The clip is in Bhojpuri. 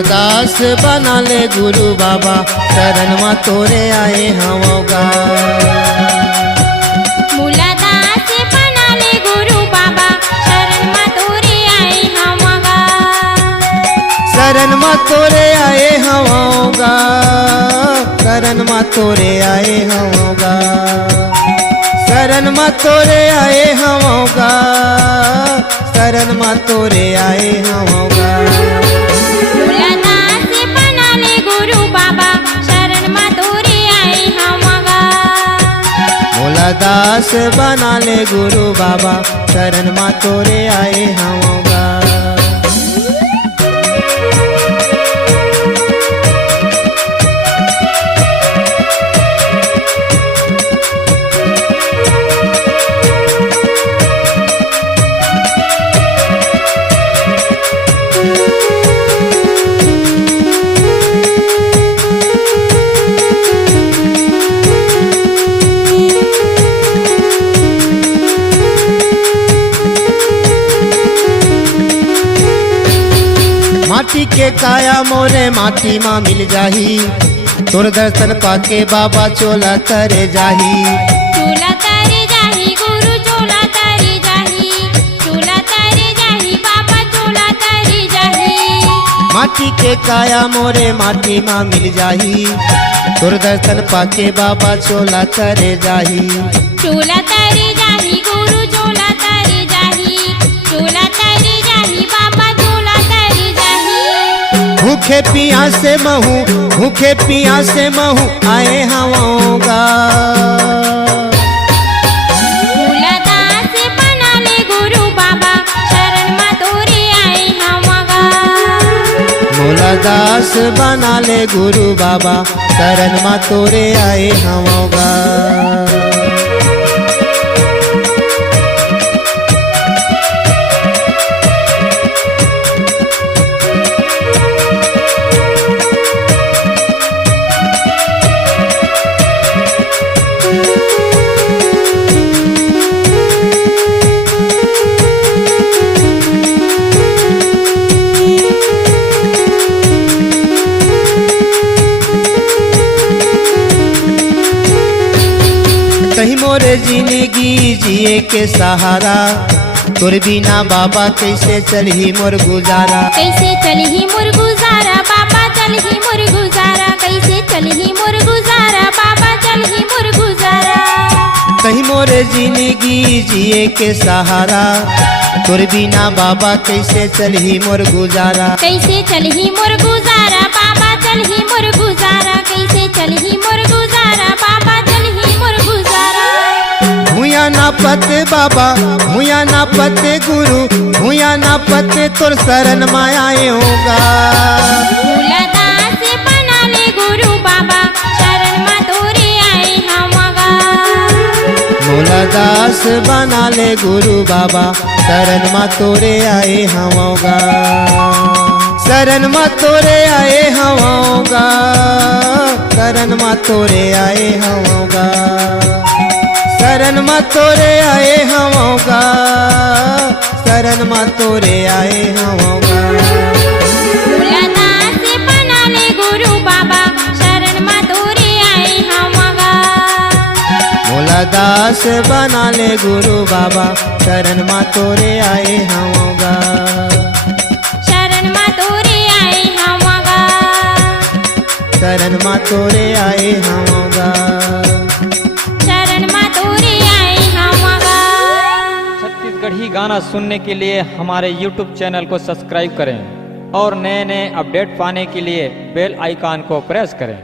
मोला दास बना ले गुरु बाबा शरण मा तोरे आए हवगा। मोला दास बना ले गुरु बाबा शरण मा तोरे आए हवगा। शरण मा तोरे आए हवगा, शरण मा तोरे आए हवगा, शरण मा तोरे आए हवगा, शरण मा तोरे आए हवगा। मोला दास बना ले गुरु बाबा शरण मा तोरे आए हवगा। मोला दास बना ले गुरु बाबा शरण मा तोरे आए हवगा। माटी के काया मोरे माटी माँ मिल जाही, तोर दर्शन पाके बाबा चोला तरे जाही। चोला तरे जाही गुरु चोला तरे जाही, चोला तरे जाही बाबा चोला तरे जाही। माटी के काया मोरे माटी माँ मिल जाही, तोर दर्शन पाके बाबा चोला तरे जाही। चोला तरे जाही गुरु चोला तरे जाही, चोला तरे जाही बाबा चोला तरे जाही। भूखे पिया से महू, भूखे पिया से महू आए हवगा। मोला दास बना ले गुरु बाबा शरण मा तोरे आए हवगा। मोला दास बना ले गुरु बाबा शरण मा तोरे आए हवगा। कहीं मोरे जिंदगी जिए के सहारा, तोर बिना बाबा कैसे चलही मोर गुजारा। कैसे चलही मोर गुजारा बाबा चलही मोर गुजारा, कैसे चलही मोर गुजारा बाबा चलही मोर गुजारा। कहीं मोरे जिंदगी जिए के सहारा, तोर बिना बाबा कैसे चलही मोर गुजारा। कैसे चलही मोर गुजारा बाबा चलही मोर गुजारा, कैसे चलही मोर गुजारा बाबा चलही मोर गुजारा। भूया ना पते बाबा, भूया ना पते गुरु, भूया ना पते तोर शरण माया होगा। मोला दास बना ले गुरु बाबा शरण मा तोरे आए हवगा। मोला दास बना ले गुरु बाबा शरण मा तोरे आए हवगा। शरण मा तोरे आए हवगा, शरण मा तोरे आए हवगा, शरण मा तोरे आए हवगा, शरण मा तोरे आए हवगा। मोला दास बना ले गुरु बाबा शरण मा तोरे आए हवगा। मोला दास बना ले गुरु बाबा शरण मा तोरे आए हवगा। शरण मा तोरे आए हवगा। शरण मा तोरे आए हवगा। शरण मा तोरे आए हवगा। छत्तीसगढ़ी गाना सुनने के लिए हमारे YouTube चैनल को सब्सक्राइब करें और नए नए अपडेट पाने के लिए बेल आइकॉन को प्रेस करें।